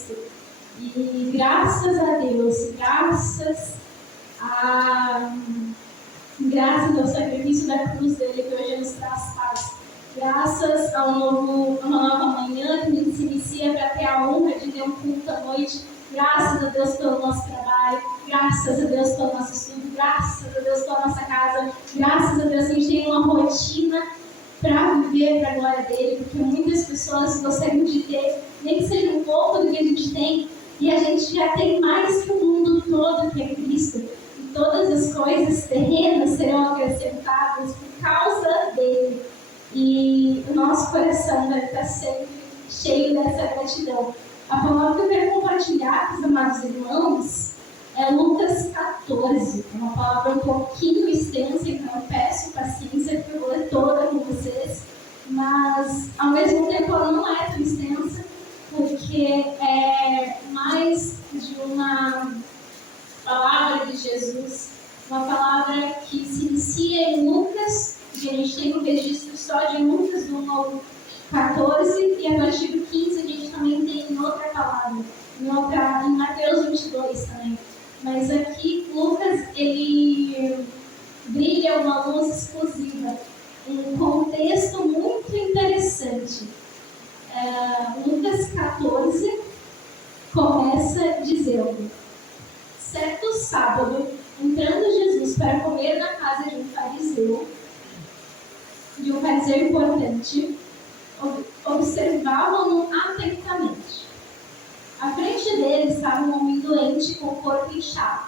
Cristo. E graças a Deus, graças ao sacrifício da cruz dele que hoje nos traz paz. Graças a uma nova manhã que se inicia para ter a honra de ter um culto à noite. Graças a Deus pelo nosso trabalho, graças a Deus pelo nosso estudo, graças a Deus pela nossa casa, graças a Deus que a gente tem uma rotina para viver para a glória dele, porque muitas pessoas gostariam de ter, nem que seja um pouco do que a gente tem, e a gente já tem mais que o mundo todo que é Cristo. E todas as coisas terrenas serão acrescentadas por causa dele. E o nosso coração deve estar sempre cheio dessa gratidão. A palavra que eu quero compartilhar com os amados irmãos é Lucas 14. É uma palavra um pouquinho extensa, então eu peço paciência porque eu vou ler toda com vocês. Mas, ao mesmo tempo, ela não é tão extensa, porque é mais de uma palavra de Jesus, uma palavra que se inicia em Lucas, e a gente tem um registro só de Lucas 1 ao 14, e a partir do 15 a gente também tem outra palavra, em Mateus 22 também. Mas aqui, Lucas, ele brilha uma luz exclusiva, um contexto muito interessante. Lucas 14 começa dizendo: certo sábado, entrando Jesus para comer na casa de um fariseu importante, observavam-no atentamente. À frente dele estava um homem doente com o corpo inchado.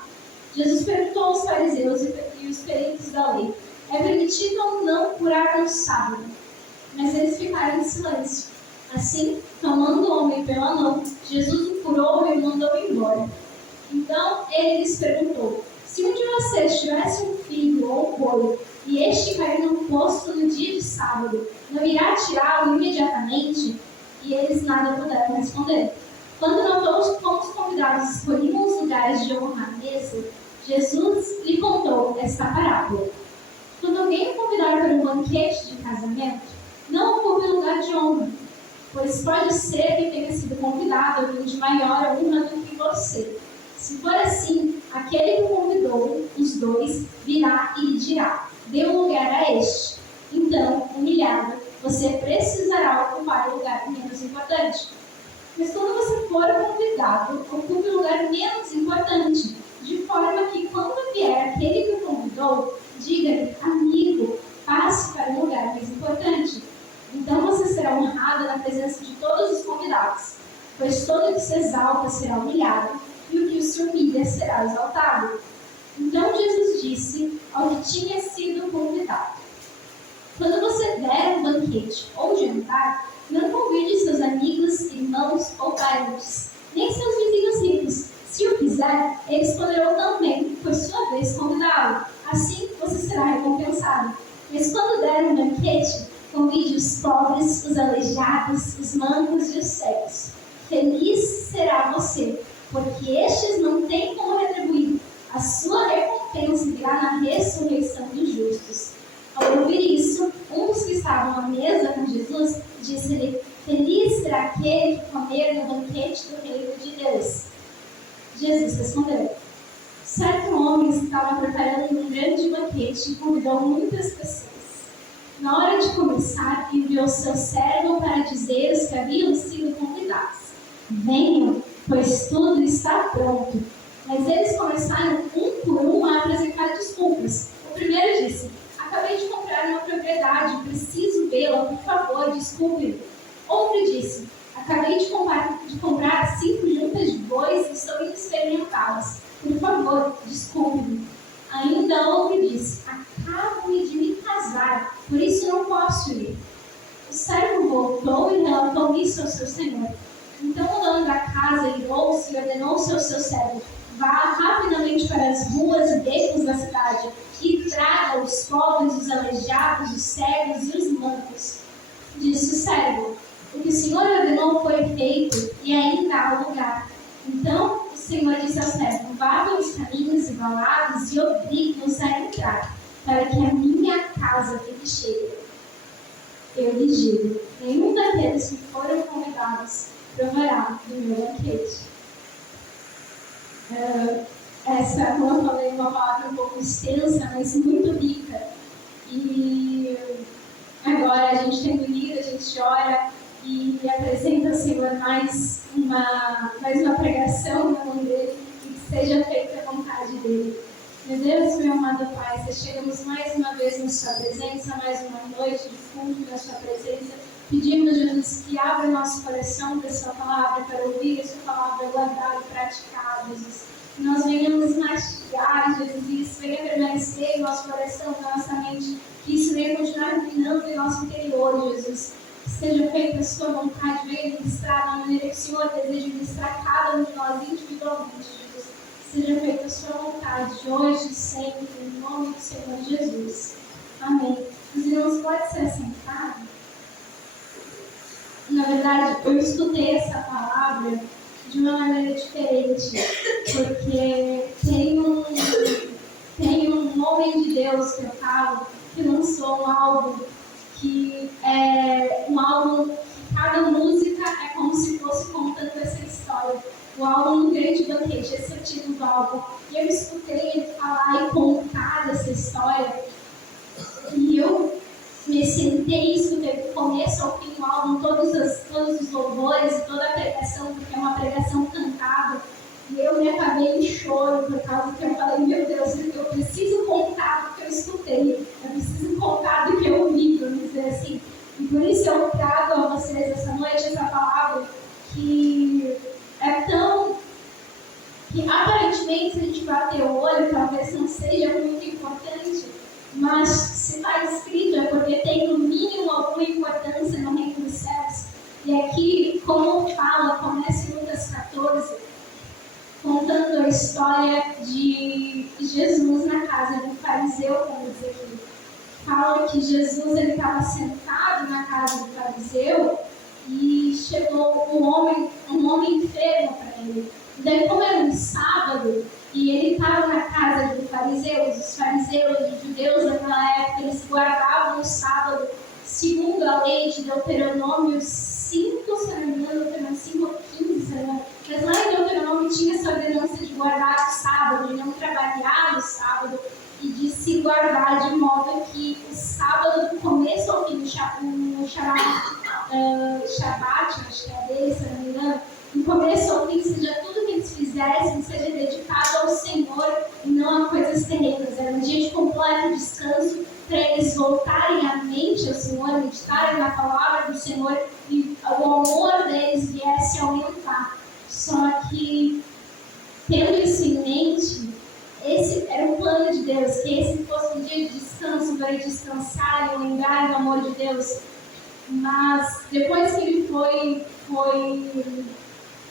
Jesus perguntou aos fariseus e os peritos da lei: é permitido ou não curar no sábado? Mas eles ficaram em silêncio. Assim, tomando o homem pela mão, Jesus o curou e o mandou embora. Então ele lhes perguntou: se um de vocês tivesse um filho ou um boi, e este cair num poço no dia de sábado, não irá tirá-lo imediatamente? E eles nada puderam responder. Quando notou como os convidados escolhiam os lugares de honra à mesa, Jesus lhe contou esta parábola: quando alguém o convidar para um banquete de casamento, não ocupe lugar de honra, pois pode ser que tenha sido convidado alguém de maior honra do que você. Se for assim, aquele que convidou os dois virá e lhe dirá: dê um lugar a este. Então, humilhado, você precisará ocupar o lugar menos importante. Mas quando você for convidado, ocupe o lugar menos importante, de forma que quando vier aquele que o convidou, diga-lhe: amigo, passe para um lugar mais importante. Então você será honrado na presença de todos os convidados, pois todo que se exalta será humilhado, e o que se humilha será exaltado. Então Jesus disse ao que tinha sido convidado: quando você der um banquete ou jantar, não convide seus amigos, irmãos ou parentes, nem seus vizinhos ricos. Se o fizer, eles poderão também, por sua vez, convidá-lo. Assim você será recompensado. Mas quando der um banquete, convide os pobres, os aleijados, os mancos e os cegos. Feliz será você, porque estes não têm como retribuir. A sua recompensa virá na ressurreição dos justos. Ao ouvir isso, um dos que estavam à mesa com Jesus disse-lhe: feliz será aquele que comer no banquete do reino de Deus. Jesus respondeu: certo homem estava preparando um grande banquete e convidou muitas pessoas. Na hora de começar, enviou seu servo para dizer aos que haviam sido convidados: venham, pois tudo está pronto. Mas eles começaram um por um a apresentar desculpas. O primeiro disse: acabei de comprar uma propriedade, preciso vê-la, por favor, desculpe-me. Outro disse: acabei de comprar 5 juntas de bois e estou indo experimentá-las, por favor, desculpe-me. Ainda outro disse: acabo de me casar, por isso não posso ir. O servo voltou e relatou isso ao seu senhor. Então o dono da casa irou-se e ordenou ao seu servo: vá rapidamente para as ruas e becos da cidade e traga os pobres, os aleijados, os cegos e os mancos. Disse o servo: o que o Senhor ordenou foi feito e ainda há lugar. Então o Senhor disse ao servo: vá pelos caminhos e valados e obrigue-os a entrar, para que a minha casa fique cheia. Eu lhe digo: nenhum daqueles que foram convidados provará do meu banquete. Essa, como eu falei, é uma palavra um pouco extensa, mas muito rica. E agora a gente tem lido, a gente ora e apresenta ao Senhor mais uma pregação na mão dele e que seja feita a vontade dele. Meu Deus, meu amado Pai, chegamos mais uma vez na sua presença, mais uma noite de culto na sua presença. Pedimos, Jesus, que abra nosso coração para a sua palavra, para ouvir a sua palavra, guardar e praticar, Jesus. Que nós venhamos mastigar, Jesus, e isso venha permanecer em nosso coração, na nossa mente, que isso venha continuar iluminando em nosso interior, Jesus. Que seja feita a sua vontade, venha ministrar da maneira que o Senhor deseja ministrar cada um de nós individualmente, Jesus. Que seja feita a sua vontade, hoje e sempre, em nome do Senhor Jesus. Amém. Os irmãos podem se assentar? Na verdade, eu escutei essa palavra de uma maneira diferente, porque tem um homem de Deus que eu falo, que lançou um álbum, que é um álbum que cada música é como se fosse contando essa história. O álbum Um Grande Banquete, esse é o título do álbum. E eu escutei ele falar e contar dessa história, e eu me sentei e escutei do começo ao fim do álbum, todos os louvores e toda a pregação, porque é uma pregação cantada. E eu me acabei em choro por causa que eu falei, meu Deus, eu preciso contar do que eu escutei, eu preciso contar do que eu ouvi, vamos dizer assim. E por isso eu trago a vocês essa noite essa palavra que é tão... que aparentemente, se a gente bater o olho, talvez não seja muito importante, mas se está escrito é porque tem no mínimo alguma importância no reino dos céus. E aqui, como fala, começa em Lucas 14, contando a história de Jesus na casa de um fariseu, como diz aqui. Fala que Jesus estava sentado na casa do fariseu e chegou um homem enfermo para ele. E daí, como era um sábado, e ele estava na casa de fariseus, os fariseus, os judeus daquela época, eles guardavam o sábado segundo a lei de Deuteronômio 5, se não me engano, Deuteronômio 5 ou 15, se não me engano. Mas lá em Deuteronômio tinha essa ordenança de guardar o sábado, de não trabalhar no sábado e de se guardar de modo que o sábado, do começo ao fim, o Shabat, acho que é dele, se não me engano, do começo ao fim, seja tudo que eles fizessem, seja dedicado ao Senhor e não a coisas terrenas. Era um dia de completo descanso para eles voltarem a mente ao Senhor, meditarem na palavra do Senhor e o amor deles viesse a aumentar. Só que, tendo isso em mente, esse era o plano de Deus, que esse fosse um dia de descanso para descansar e lembrar do amor de Deus. Mas depois que ele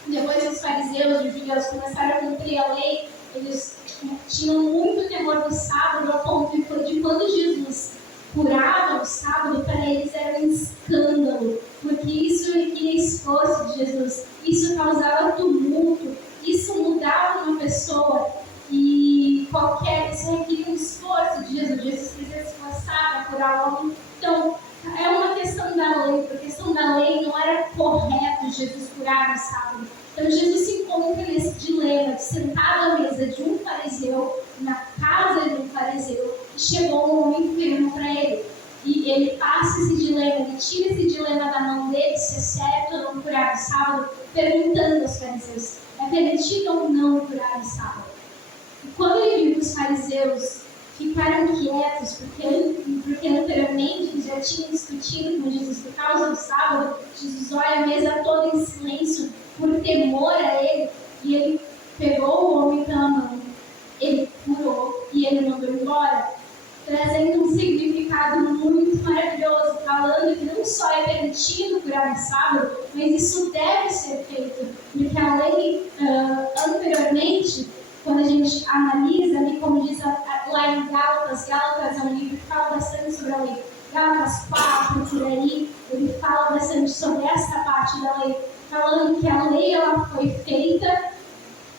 depois os fariseus e os judeus começaram a cumprir a lei, eles tinham muito temor do sábado, ao ponto de quando Jesus curava o sábado, para eles era um escândalo, porque isso requeria esforço de Jesus, isso causava tumulto, isso mudava uma pessoa, e isso requeria um esforço de Jesus. Jesus precisa se esforçar para curar o homem. Então, é uma questão da lei, por questão da lei não era correto Jesus curar no sábado. Então Jesus se encontra nesse dilema de sentado à mesa de um fariseu, na casa de um fariseu, e chegou um homem enfermo para ele. E ele passa esse dilema, ele tira esse dilema da mão dele, se é certo ou não curar no sábado, perguntando aos fariseus, é permitido ou não curar no sábado? E quando ele viu que os fariseus ficaram quietos, porque anteriormente eles já tinham discutido com Jesus por causa do sábado, Jesus olha a mesa toda em silêncio por temor a ele, e ele pegou o homem pela mão, ele curou e ele mandou embora, trazendo um significado muito maravilhoso, falando que não só é permitido curar no sábado, mas isso deve ser feito, porque a lei anteriormente, quando a gente analisa, ali, como diz lá em Gálatas é um livro que fala bastante sobre a lei. Gálatas 4, por aí, ele fala bastante sobre essa parte da lei, falando que a lei ela foi feita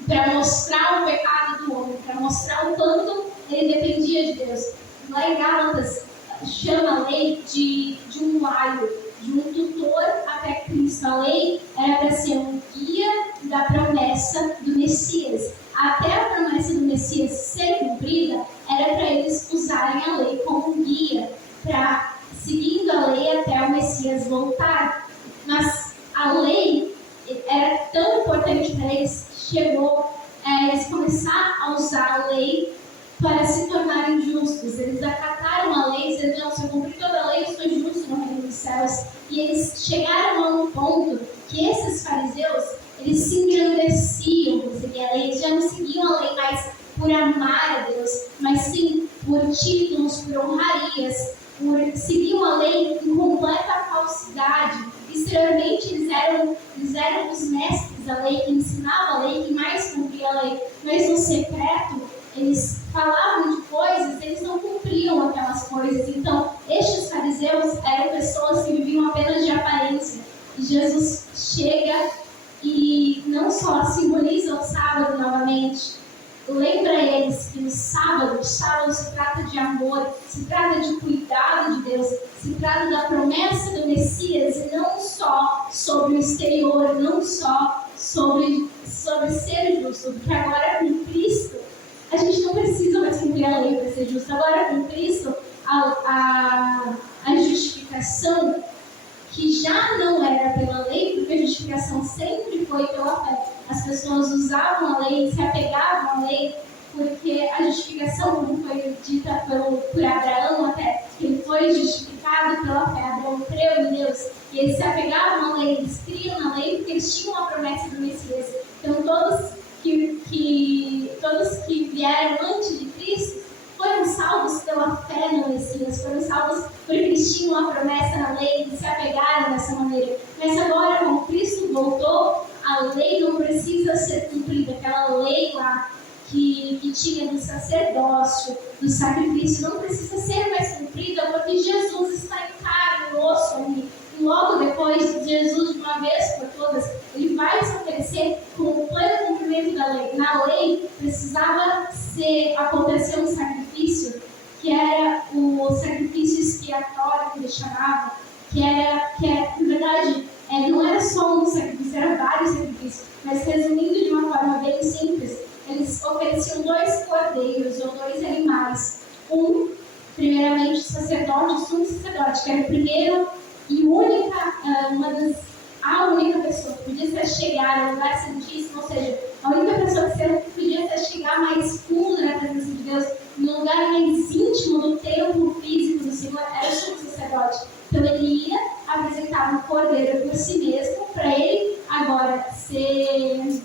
para mostrar o pecado do homem, para mostrar o quanto ele dependia de Deus. Lá em Gálatas, chama a lei de um alho. de um tutor até Cristo. A lei era para ser um guia da promessa do Messias. Até a promessa do Messias ser cumprida, era para eles usarem a lei como um guia, para seguindo a lei até o Messias voltar. Mas a lei era tão importante para eles, chegou a eles começar a usar a lei para se tornarem justos. Eles acataram a lei, dizendo: não, se eu cumprir toda a lei, eu sou justo no reino dos céus. E eles chegaram a um ponto que esses fariseus, eles se engrandeciam por seguir a lei. Eles já não seguiam a lei mais por amar a Deus, mas sim por títulos, por honrarias, por seguiam a lei em completa falsidade. Exteriormente eles eram os mestres da lei, que ensinavam a lei, que mais cumpria a lei, mas no secreto eles falavam de coisas, eles não cumpriam aquelas coisas. Então, estes fariseus eram pessoas que viviam apenas de aparência. E Jesus chega e não só simboliza o sábado novamente, lembra eles que o sábado se trata de amor, se trata de cuidado de Deus, se trata da promessa do Messias, e não só sobre o exterior, não só sobre ser justo, porque agora com Cristo a gente não precisa mais cumprir a lei para ser justo. Agora com Cristo a justificação, que já não era pela lei, porque a justificação sempre foi pela fé. As pessoas usavam a lei, se apegavam à lei, porque a justificação, como foi dita por Abraão até, que ele foi justificado pela fé. Abraão creu em Deus e eles se apegavam à lei, eles criam na lei porque eles tinham a promessa do Messias. Então todos que vieram antes de Cristo foram salvos pela fé no Messias, foram salvos porque eles tinham a promessa na lei e se apegaram dessa maneira. Mas agora, como Cristo voltou, a lei não precisa ser cumprida. Aquela lei lá que tinha do sacerdócio, do sacrifício, não precisa ser mais cumprida, porque Jesus está em carne, osso ali. E logo depois, Jesus, de uma vez por todas, ele vai se oferecer como pleno cumprimento da lei. Na lei, precisava acontecer um sacrifício, que era o sacrifício expiatório, que ele chamava, que era na verdade, não era só um sacrifício, eram vários sacrifícios. Mas resumindo de uma forma bem simples, eles ofereciam 2 cordeiros ou 2 animais. Primeiramente, o sacerdote, o sumo sacerdote, que era o primeiro e a única pessoa que podia chegar ao lugar santíssimo, ou seja, a única pessoa que podia chegar mais fundo na presença de Deus, no lugar mais íntimo do templo físico do Senhor, era o sumo sacerdote. Então ele ia, apresentava o cordeiro por si mesmo, para ele agora ser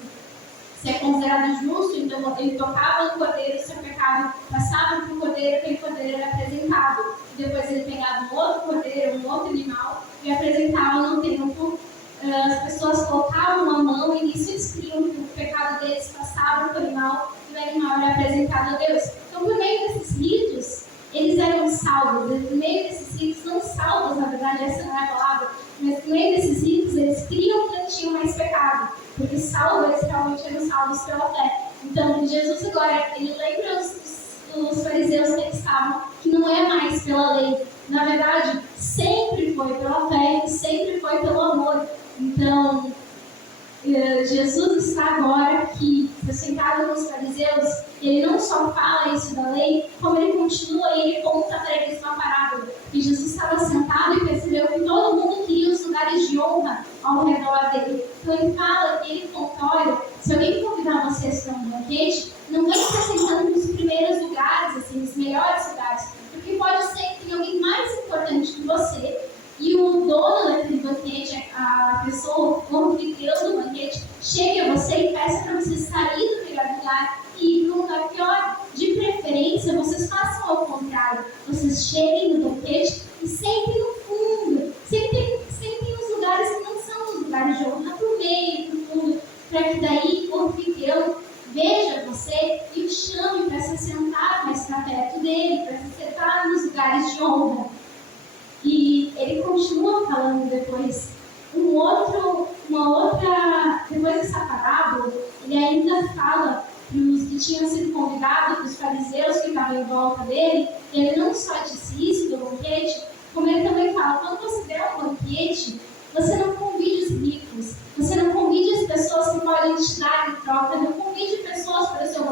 considerado justo. Então ele tocava no cordeiro, seu pecado passava para o cordeiro, aquele cordeiro era apresentado. Depois ele pegava um outro cordeiro, um outro animal e apresentava no templo. As pessoas colocavam a mão e nisso eles criam que o pecado deles passava para o animal e o animal era apresentado a Deus. Então, por meio desses ritos, eles eram salvos. Por meio desses ritos, não salvos, na verdade, essa não é a palavra, mas por meio desses ritos, eles criam que não tinham mais pecado, porque salvos, eles realmente eram salvos pela fé. Então, Jesus agora, ele lembra os fariseus que eles estavam, que não é mais pela lei. Na verdade, sempre foi pela fé e sempre foi pelo amor. Então, Jesus está agora aqui, sentado com os fariseus, ele não só fala isso da lei, como ele continua e ele conta para eles uma parábola. E Jesus estava sentado e percebeu que todo mundo queria os lugares de honra ao redor dele. Então ele fala, ele conta: olha, se alguém convidar vocês para um banquete, não vem se sentando nos primeiros lugares, assim, nos melhores lugares, porque pode ser que tenha alguém mais importante que você. E o dono daquele banquete, a pessoa, o anfitrião do banquete, chegue a você e peça para você sair do melhor lugar e ir para um lugar pior. De preferência, vocês façam ao contrário. Vocês cheguem no banquete e sentem no fundo. Sentem nos lugares que não são os lugares de honra, para meio, para o fundo, para que daí o anfitrião veja você e o chame para se sentar mais para perto dele, para se sentar nos lugares de honra. E ele continua falando depois, depois dessa parábola, ele ainda fala para os que tinham sido convidados, para os fariseus que estavam em volta dele. Ele não só disse isso do banquete, como ele também fala: quando você der um banquete,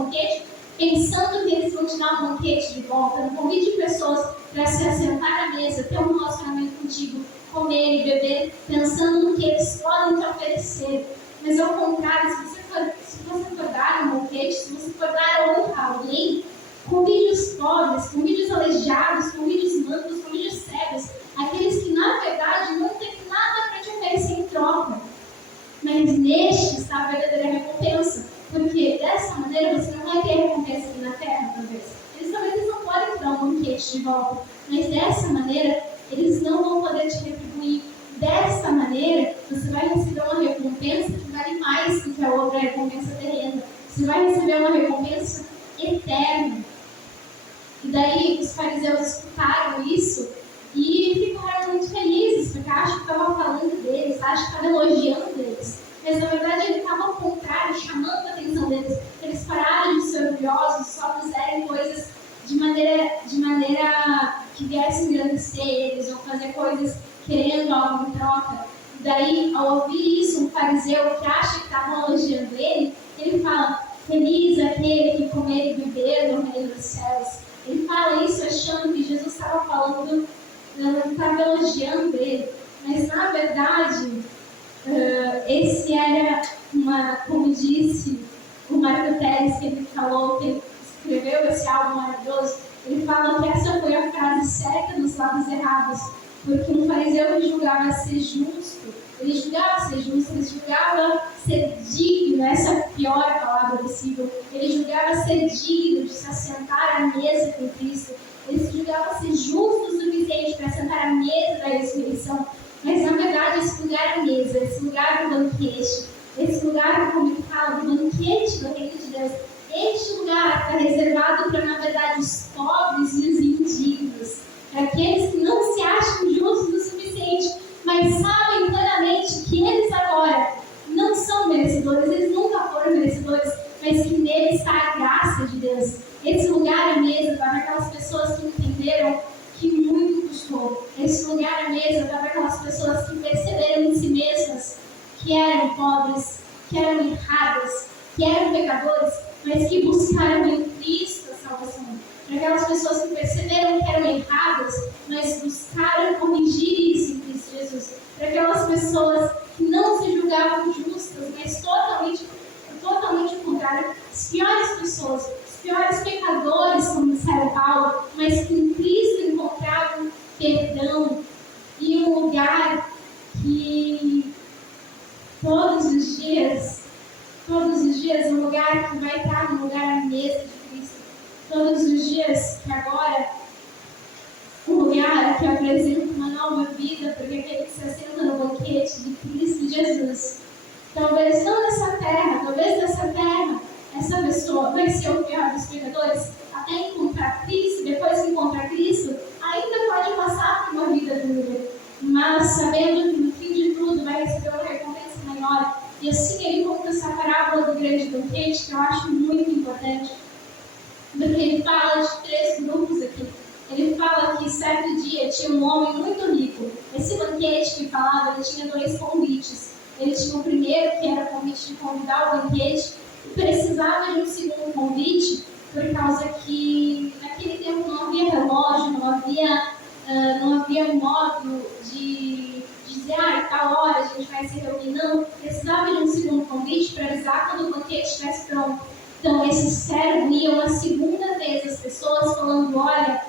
banquete, pensando que eles vão te dar um banquete de volta. Não convide pessoas para se assentar à mesa, ter um relacionamento contigo, comer e beber, pensando no que eles podem te oferecer. Mas ao contrário, se você for dar um banquete, se você for dar honra a alguém, convide os pobres, convide os aleijados, convide os mancos, convide os cegos, aqueles que na verdade não têm nada para te oferecer em troca. Mas neste está a verdadeira recompensa, porque dessa maneira você não vai ter recompensa aqui na terra, talvez. Eles não podem te dar um banquete de volta, mas dessa maneira eles não vão poder te retribuir. Dessa maneira você vai receber uma recompensa que vale mais do que a outra recompensa terrena. Você vai receber uma recompensa eterna. E daí os fariseus escutaram isso e ficaram muito felizes, porque acham que estava falando deles, acham que estava elogiando eles. Mas na verdade ele estava ao contrário, chamando a atenção deles. Eles pararam de ser orgulhosos, só fizerem coisas de maneira que viessem engrandecer eles, ou fazer coisas querendo algo em troca. E daí, ao ouvir isso, um fariseu que acha que estavam elogiando ele fala: feliz aquele que comer e beber no reino dos céus. Ele fala isso achando que Jesus estava falando, estava elogiando ele. Mas na verdade, esse era como disse o Marco Teres, que ele falou, que ele escreveu esse álbum maravilhoso. Ele fala que essa foi a frase certa dos lados errados, porque um fariseu que julgava ser justo, ele julgava ser digno, essa é a pior palavra possível, ele julgava ser digno de se assentar à mesa com Cristo, ele julgava ser justo o suficiente para sentar à mesa da ressurreição, mas na verdade esse lugar à mesa, esse lugar do banquete, esse lugar, como ele fala, do banquete do reino de Deus, este lugar está reservado para, na verdade, os pobres e os indignos, para aqueles que não se acham justos o suficiente, mas sabem plenamente que eles agora não são merecedores, eles nunca foram merecedores, mas que nele está a graça de Deus. Esse lugar à mesa está para aquelas pessoas que entenderam que muito custou. Esse lugar à mesa está para aquelas pessoas que perceberam em si mesmas que eram pobres, que eram erradas, que eram pecadores, mas que buscaram em Cristo a salvação. Para aquelas pessoas que perceberam que eram erradas, mas buscaram corrigir isso em Cristo Jesus. Para aquelas pessoas que não se julgavam justas, mas totalmente o contrário, as piores pessoas, os piores pecadores, como disseram Paulo, mas que em Cristo encontravam perdão e um lugar que todos os dias, um lugar que vai estar no lugar à mesa de Cristo. Todos os dias que agora, um lugar que apresenta uma nova vida, porque aquele que se assenta no banquete de Cristo Jesus. Talvez não nessa terra, talvez nessa terra, essa pessoa vai ser o pior dos pecadores, até encontrar Cristo, depois que encontrar Cristo, ainda pode passar por uma vida dura, mas sabendo que no fim de tudo vai receber uma recompensa maior. E assim ele conta essa parábola do grande banquete, que eu acho muito importante, porque ele fala de 3 grupos aqui. Ele fala que certo dia tinha um homem muito rico. Esse banquete que falava, ele tinha 2 convites. Ele tinha o primeiro, que era o convite de convidar o banquete, e precisava de um segundo convite, por causa que naquele tempo não havia relógio, não havia modo de dizer, tal hora a gente vai se reunir. Não, precisava de um segundo convite para avisar quando o banquete estivesse pronto. Então esse servo ia uma segunda vez as pessoas falando: olha,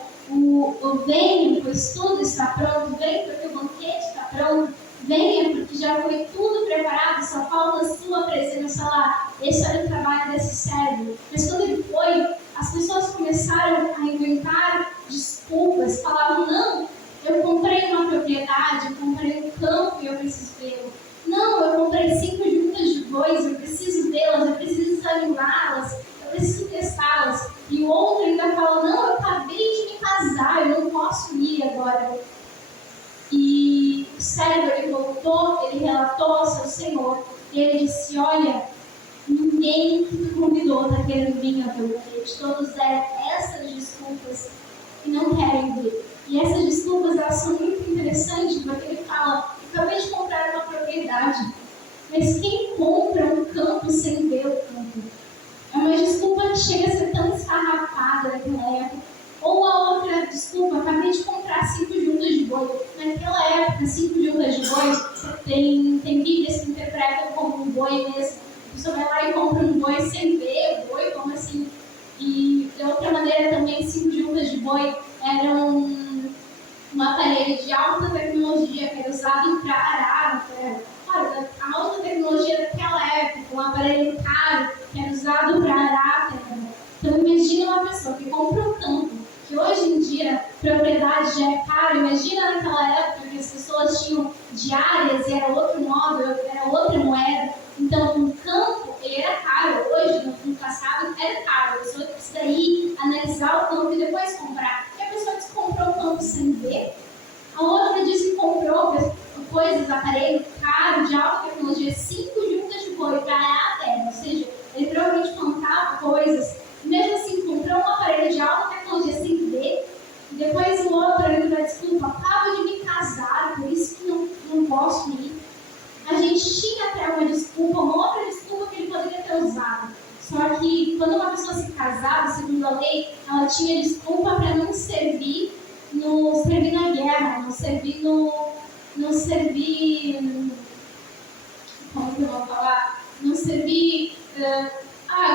venham, pois tudo está pronto, venham porque o banquete está pronto, venha porque já foi tudo preparado, só falta a sua presença lá. Esse era o trabalho desse servo. Mas quando ele foi, as pessoas começaram a inventar desculpas, falavam: não, eu comprei uma propriedade, eu comprei um campo e eu preciso vê-lo. Não, eu comprei 5 juntas de bois, eu preciso vê-las, eu preciso examiná-las, eu preciso testá-las. E o outro ainda fala: não, eu acabei de me casar, eu não posso ir agora. E o servo, ele voltou, ele relatou ao seu senhor, e ele disse: olha, ninguém que tu convidou está querendo vir ao teu banquete. Todos deram essas desculpas e não querem vir. E essas desculpas, elas são muito interessantes, porque ele fala: acabei de comprar uma propriedade, mas quem compra um campo sem ver o campo? É uma desculpa chega a ser tão esfarrapada naquela época. Ou a outra, desculpa, acabei de comprar 5 juntas de boi. Naquela época, 5 juntas de boi, tem Bíblias que interpretam como um boi mesmo. A pessoa vai lá e compra um boi sem ver o boi, como assim? E de outra maneira também, 5 juntas de boi eram um aparelho de alta tecnologia que era usado para arar a terra. Olha, a alta tecnologia daquela época, um aparelho caro que era usado para arar a terra. Então imagina uma pessoa que compra um campo, que hoje em dia propriedade já é caro. Imagina naquela época que as pessoas tinham diárias e era outro modo, era outra moeda. Então um campo ele era caro. Hoje, no passado, era caro. A pessoa precisa ir analisar o campo e depois comprar. E a pessoa disse que comprou o campo sem ver. A outra disse que comprou coisas, aparelho caro, de alta tecnologia, 5 juntas de boi para arar a terra. Ou seja, ele provavelmente plantava coisas. Mesmo assim, comprou um aparelho de alta tecnologia sem ver. E depois o outro ainda dá desculpa, acabo de me casar, por isso que não posso ir. A gente tinha até uma desculpa, uma outra desculpa que ele poderia ter usado. Só que quando uma pessoa se casava, segundo a lei, ela tinha desculpa para não servir na guerra, não servir como que eu vou falar? Não servir,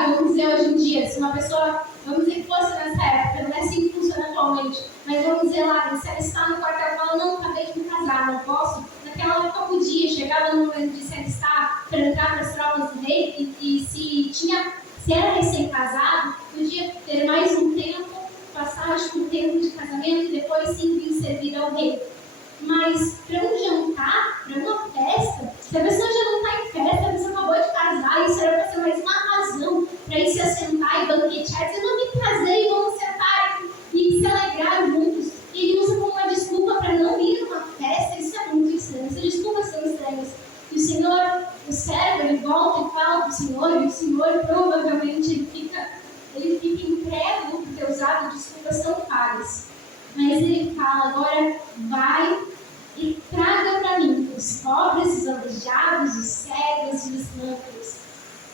vamos dizer hoje em dia, se uma pessoa, vamos dizer que fosse nessa época, não é assim que funciona atualmente, mas vamos dizer lá, se ela está no quartel e fala, não, acabei de me casar, não posso, naquela época podia, chegava no momento de se alistar para entrar para as tropas do rei, e se era recém-casado, podia ter mais um tempo, passar acho que um tempo de casamento e depois sim vir servir ao rei. Mas para um jantar, para uma festa, se a pessoa já não está em festa, a pessoa acabou de casar, isso era para ser mais uma razão para ir se assentar e banquetear, dizer, não me casei, vamos sentar e se alegrar juntos. E ele usa como uma desculpa para não ir numa festa, isso é muito estranho, essas desculpas são estranhas. E o Senhor, o servo, ele volta e fala para o Senhor, e o Senhor provavelmente ele fica incrédulo por ter usado desculpas tão falhas. Mas ele fala, agora vai e traga para mim os pobres, os aleijados, os cegos e os mancos.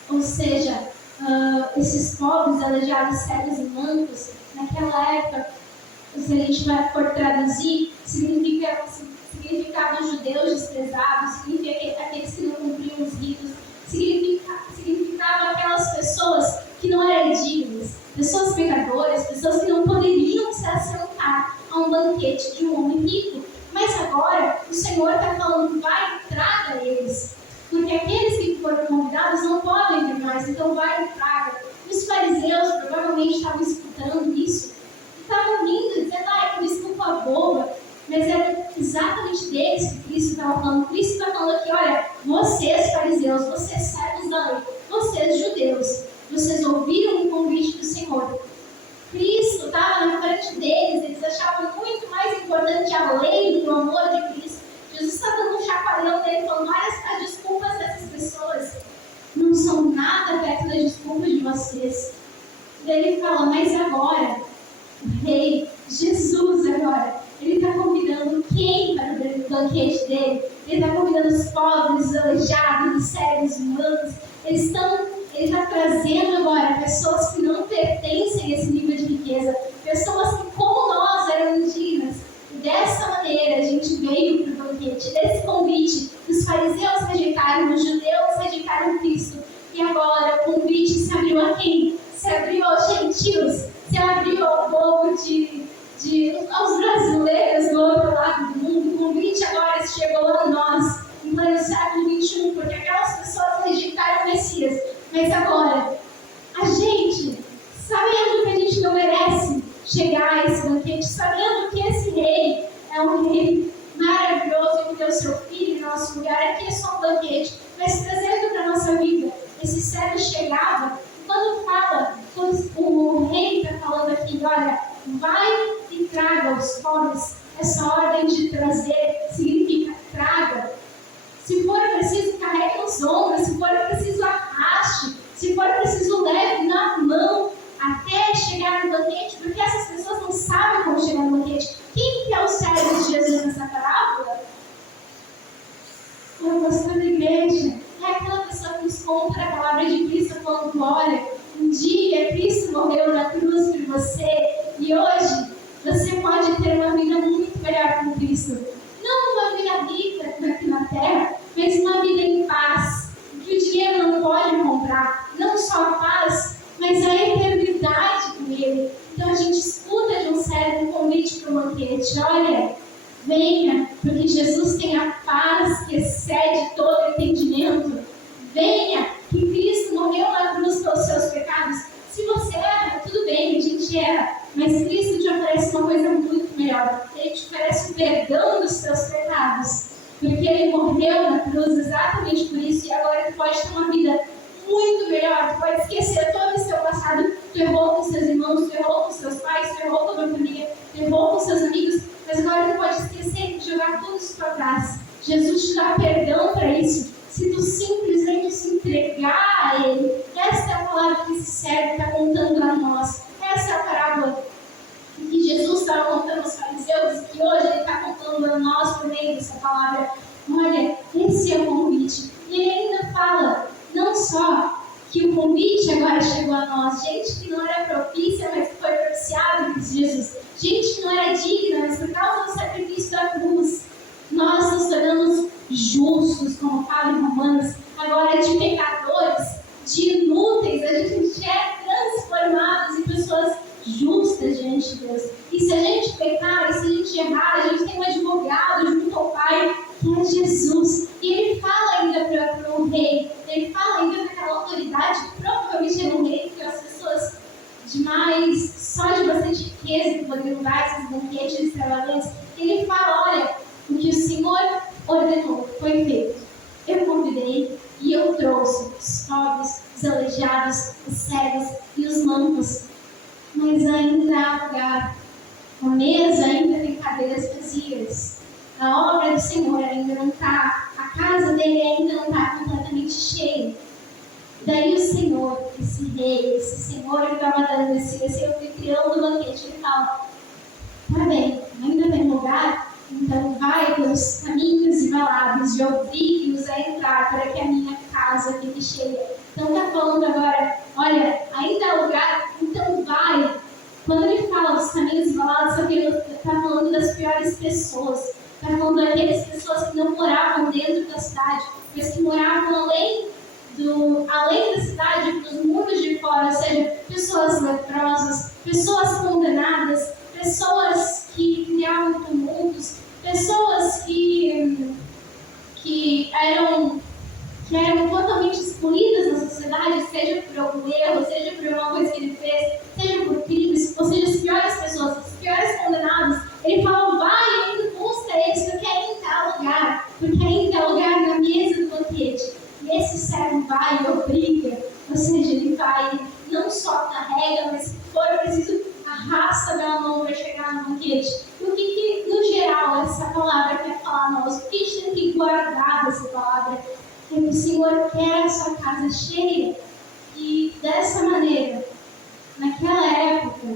Ou seja, esses pobres, aleijados, cegos e mancos, naquela época, se a gente for traduzir, significava judeus desprezados, significa aqueles que não cumpriam os ritos, significava aquelas pessoas que não eram dignas, pessoas pecadoras, pessoas que não poderiam se assentar a um banquete de um homem rico. Mas agora o Senhor está falando, vai e traga eles, porque aqueles que foram convidados não podem vir mais, então vai e traga. Os fariseus provavelmente estavam escutando isso, estavam rindo, dizendo, é uma desculpa boba, mas era exatamente deles que Cristo estava falando. Cristo está falando aqui, olha, vocês fariseus, vocês servos da lei, vocês judeus, vocês ouviram o convite do Senhor. Cristo estava na frente deles, eles achavam muito mais importante a lei do que o amor de Cristo. Jesus está dando um chacoalhão nele, falando, olha, as desculpas dessas pessoas não são nada perto das desculpas de vocês. Daí ele fala, mas agora, o rei, Jesus agora, ele está convidando quem para o banquete dele? Ele está convidando os pobres, os aleijados, os cegos, os mancos. Ele está trazendo agora pessoas que não pertencem a esse nível de riqueza, pessoas que, como nós, eram indignas. E dessa maneira a gente veio para o banquete, desse convite. Os fariseus rejeitaram, os judeus rejeitaram Cristo. E agora o convite se abriu a quem? Se abriu aos gentios, se abriu ao povo aos brasileiros do outro lado do mundo. O convite agora chegou a nós, em pleno século XXI, porque aquelas pessoas rejeitaram o Messias. Mas agora, a gente, sabendo que a gente não merece chegar a esse banquete, sabendo que esse rei é um rei maravilhoso que deu seu filho em nosso lugar, aqui é só um banquete, mas trazendo para a nossa vida, esse cego chegava, quando o rei está falando aqui, olha, vai e traga os pobres, essa ordem de trazer significa traga. Se for preciso, carregue nos ombros, se for preciso, arraste, se for preciso, leve na mão até chegar no banquete, porque essas pessoas não sabem como chegar no banquete. Quem que é o servo de Jesus nessa parábola? O pastor da igreja. É aquela pessoa que nos conta a palavra de Cristo falando, olha, um Um dia Cristo morreu na cruz por você e hoje você pode ter uma vida muito melhor com Cristo. Não uma vida rica aqui na terra, mas uma vida em paz, que o dinheiro não pode comprar. Não só a paz, mas a eternidade com Ele. Então a gente escuta de um servo um convite para o banquete. Olha, venha, porque Jesus tem a paz que excede todo entendimento. Venha, que Cristo morreu na cruz pelos seus pecados. Se você erra, tudo bem, a gente erra. Mas Cristo te oferece uma coisa muito melhor. Ele te oferece o perdão dos seus pecados. Porque Ele morreu na cruz exatamente por isso. E agora tu pode ter uma vida muito melhor. Tu pode esquecer todo o seu passado. Tu errou com seus irmãos, tu errou com seus pais, tu errou com a tua família, tu errou com seus amigos. Mas agora tu pode esquecer e jogar tudo isso para trás. Jesus te dá perdão para isso. Se tu simplesmente se entregar a Ele. Essa é a palavra que esse servo está contando a nós. Essa é a parábola que Jesus estava contando aos fariseus e que hoje Ele está contando a nós por meio dessa palavra. Olha, esse é o convite. E Ele ainda fala, não só que o convite agora chegou a nós, gente que não era propícia, mas que foi propiciado por Jesus. Gente que não era digna, mas por causa do sacrifício da cruz, nós nos tornamos justos, como fala em Romanos, agora de pecadores, de inúteis, a gente é transformados em pessoas justas diante de Deus. E se a gente pecar, e se a gente errar, a gente tem um advogado junto ao Pai, que é Jesus. E ele fala ainda para o rei, ele fala ainda daquela autoridade que provavelmente era um rei, porque as pessoas demais, só de bastante riqueza, que poderiam dar esses banquetes extravagantes. Ele fala, olha, o que o Senhor ordenou foi feito. Eu convidei e eu trouxe os pobres, os aleijados, os cegos e os mancos. Mas ainda há lugar. A mesa ainda tem cadeiras vazias. A obra do Senhor ainda não está, a casa dele ainda não está completamente cheia. Daí o Senhor, esse rei, esse Senhor que estava dando esse anfitrião do banquete, ele fala, tá bem, ainda tem lugar? Então vai pelos caminhos e valados e obrigue-os a entrar para que a minha casa fique cheia. Então está falando agora, olha, ainda há lugar, então vai. Quando ele fala dos caminhos e valados, está falando das piores pessoas. Está falando daquelas pessoas que não moravam dentro da cidade, mas que moravam além da cidade, nos muros de fora, ou seja, pessoas leprosas, pessoas condenadas, pessoas que criavam tumultos, pessoas que eram totalmente excluídas da sociedade, seja por algum erro, seja por alguma coisa que ele fez, seja por crimes, ou seja, as piores pessoas, os piores condenados. Ele fala, vai ainda busca eles, porque ainda há lugar, porque ainda há lugar na mesa do banquete. E esse servo vai e obriga, ou seja, ele vai, não só carrega, mas se for preciso, arrasta pela mão para chegar no banquete. E o que, no geral, essa palavra quer falar a nós? O que a gente tem que guardar dessa palavra? É que o Senhor quer a sua casa cheia. E dessa maneira, naquela época,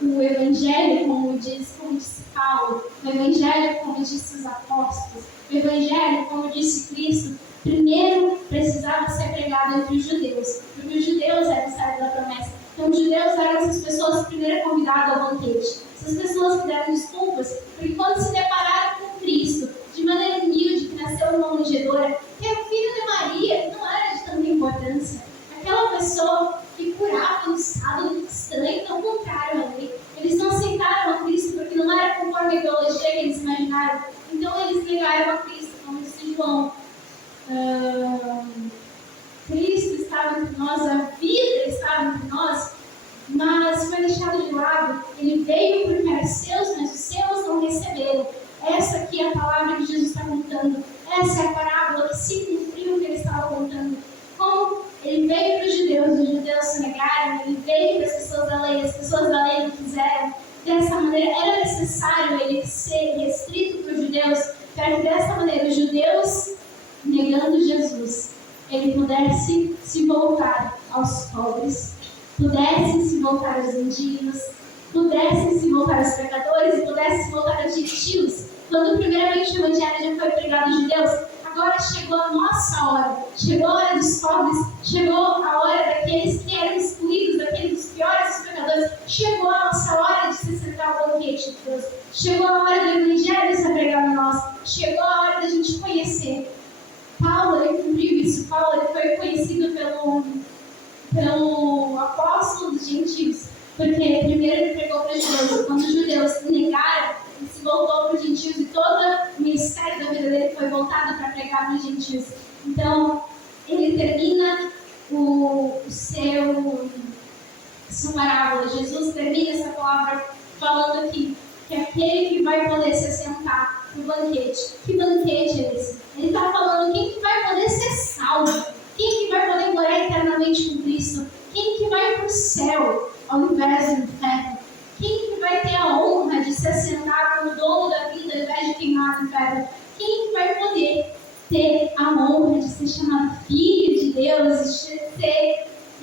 o Evangelho, como disse Paulo, o Evangelho, como disse os apóstolos, o Evangelho, como disse Cristo, primeiro precisava ser pregado entre os judeus, porque os judeus eram o servo da promessa. Então, os judeus eram essas pessoas primeiro convidadas ao banquete. Essas pessoas que deram desculpas, porque quando se depararam com Cristo, de maneira humilde, que nasceu numa manjedoura, que é o filho de Maria, que não era de tanta importância. Aquela pessoa que curava no sábado estranho, não contrário a lei. Eles não aceitaram a Cristo porque não era conforme a ideologia que eles imaginaram. Então, eles negaram a Cristo, como disse João. Cristo estava entre nós, a vida estava entre nós, mas foi deixado de lado. Ele veio porque era seus, mas os seus não receberam. Essa aqui é a palavra que Jesus está contando. Essa é a parábola que se cumpriu o que ele estava contando. Como ele veio para os judeus se negaram, ele veio para as pessoas da lei, as pessoas da lei não quiseram. Dessa maneira, era necessário ele ser restrito para os judeus, para que dessa maneira os judeus, negando Jesus, ele pudesse se voltar aos pobres, pudesse se voltar aos indignos, pudesse se voltar aos pecadores e pudesse se voltar aos gentios. Quando primeiramente o Evangelho já foi pregado aos judeus, agora chegou a nossa hora, chegou a hora dos pobres, chegou a hora daqueles que conhecido pelo apóstolo dos gentios, porque primeiro ele pregou para os judeus, e quando os judeus negaram, ele se voltou para os gentios, e todo o ministério da vida dele foi voltado para pregar para os gentios. Então, ele termina sua parábola. Jesus termina essa palavra falando aqui que aquele que vai poder se assentar no banquete. Que banquete é esse? Ele está falando quem que vai poder ser salvo, quem que vai poder morar eternamente com Cristo, quem que vai para o céu ao invés do inferno, quem que vai ter a honra de se assentar com o dono da vida ao invés de queimar no inferno, quem que vai poder ter a honra de ser chamado filho de Deus,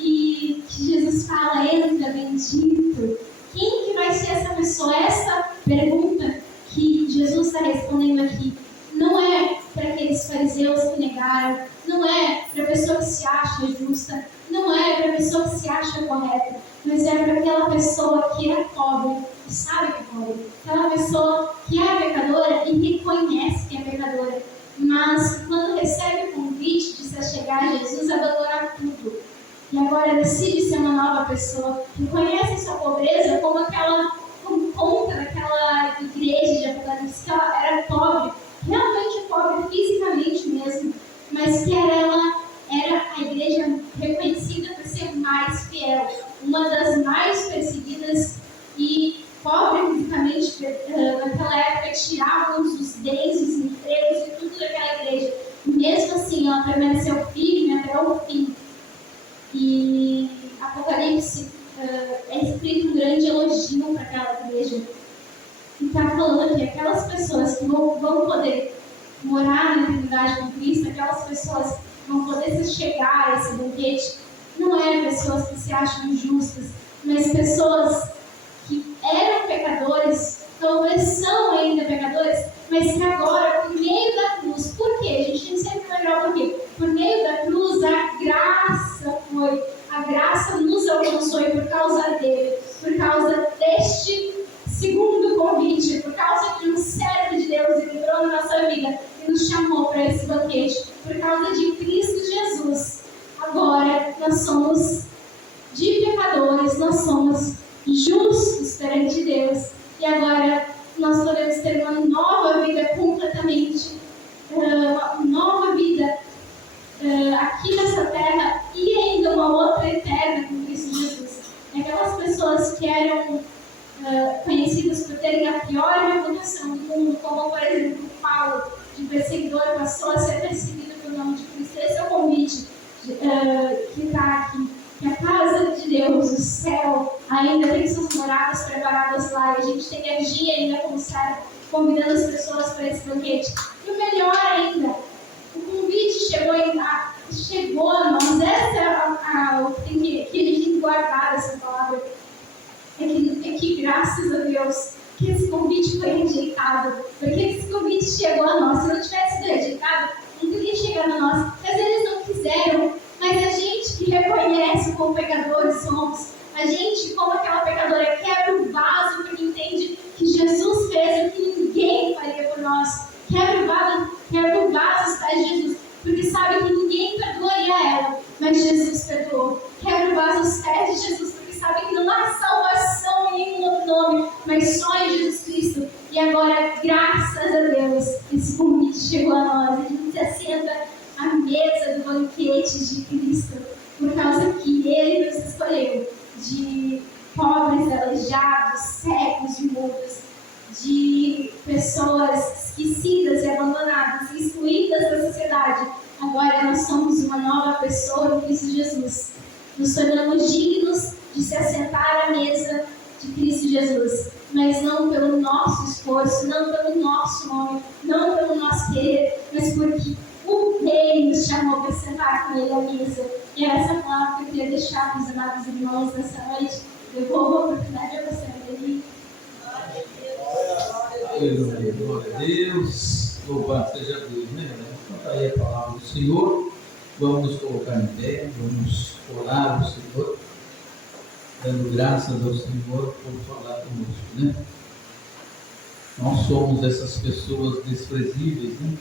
e que Jesus fala, entra bendito. Quem que vai ser essa pessoa? Essa pergunta que Jesus está respondendo aqui não é para aqueles fariseus que negaram, não é para a pessoa que se acha justa, não é para a pessoa que se acha correta, mas é para aquela pessoa que é pobre e sabe que é pobre, aquela pessoa que é pecadora e reconhece que é pecadora, mas quando recebe o convite de se achegar a Jesus, abandona tudo. E agora decide ser uma nova pessoa, reconhece a sua pobreza como conta daquela igreja de Apocalipse, que ela era pobre, realmente pobre fisicamente mesmo, mas que ela era a igreja reconhecida por ser mais fiel, uma das mais perseguidas e pobre fisicamente naquela época, tiravam os bens, os empregos e tudo daquela igreja. E mesmo assim, ela permaneceu firme até o fim. E Apocalipse é escrito um grande elogio para aquela igreja. E está falando que aquelas pessoas que vão poder morar na eternidade com Cristo, aquelas pessoas que vão poder se chegar a esse banquete, não é pessoas que se acham injustas, mas pessoas que eram pecadores, talvez são ainda pecadores, mas que agora, por meio da cruz, por quê? A gente sempre vai lembrar por quê? Por meio da cruz, a graça nos alcançou, e por causa dele, por causa deste segundo convite, por causa de um servo de Deus que entrou na nossa vida e nos chamou para esse banquete, por causa de Cristo Jesus, agora nós somos de pecadores, nós somos justos perante Deus, e agora nós podemos ter uma nova vida completamente, uma nova vida aqui nessa terra e ainda uma outra eterna com Cristo Jesus. Aquelas pessoas que eram conhecidas por terem a pior reputação do mundo, como por exemplo Paulo, de perseguidor, passou a ser perseguido pelo nome de Cristo. Esse é o convite que está aqui. Que a casa de Deus, o céu, ainda tem suas moradas preparadas lá, e a gente tem que agir ainda como servo, convidando as pessoas para esse banquete. E o melhor ainda, o convite chegou a nós. Essa é o que a gente tem que guardar essa palavra. É que graças a Deus que esse convite foi rejeitado, porque esse convite chegou a nós. Se não tivesse sido rejeitado, não teria chegado a nós. Mas eles não quiseram. Mas a gente que reconhece como pecadores somos, a gente, como aquela pecadora, quebra o vaso porque entende que Jesus fez o que ninguém faria por nós. Quebra o vaso, está Jesus, porque sabe que ninguém perdoaria ela, mas Jesus perdoou. Quebra o vaso aos pés de Jesus, porque sabe que não há salvação em nenhum outro nome, mas só em Jesus Cristo. E agora, graças a Deus, esse convite chegou a nós. A gente se assenta à mesa do banquete de Cristo, por causa que Ele nos escolheu, de pobres, aleijados, cegos e mudos, de pessoas esquecidas e abandonadas, excluídas da sociedade. Agora nós somos uma nova pessoa em Cristo Jesus. Nos tornamos dignos de se assentar à mesa de Cristo Jesus, mas não pelo nosso esforço, não pelo nosso nome, não pelo nosso querer, mas porque o Rei nos chamou para sentar com Ele à mesa. E é essa palavra que eu queria deixar para os amados irmãos nessa noite. Eu vou a oportunidade a você, Eli. Glória a Deus, louvado seja Deus, né? Então, aí a palavra do Senhor, vamos nos colocar em pé, vamos orar ao Senhor, dando graças ao Senhor por falar conosco, né? Nós somos essas pessoas desprezíveis, né?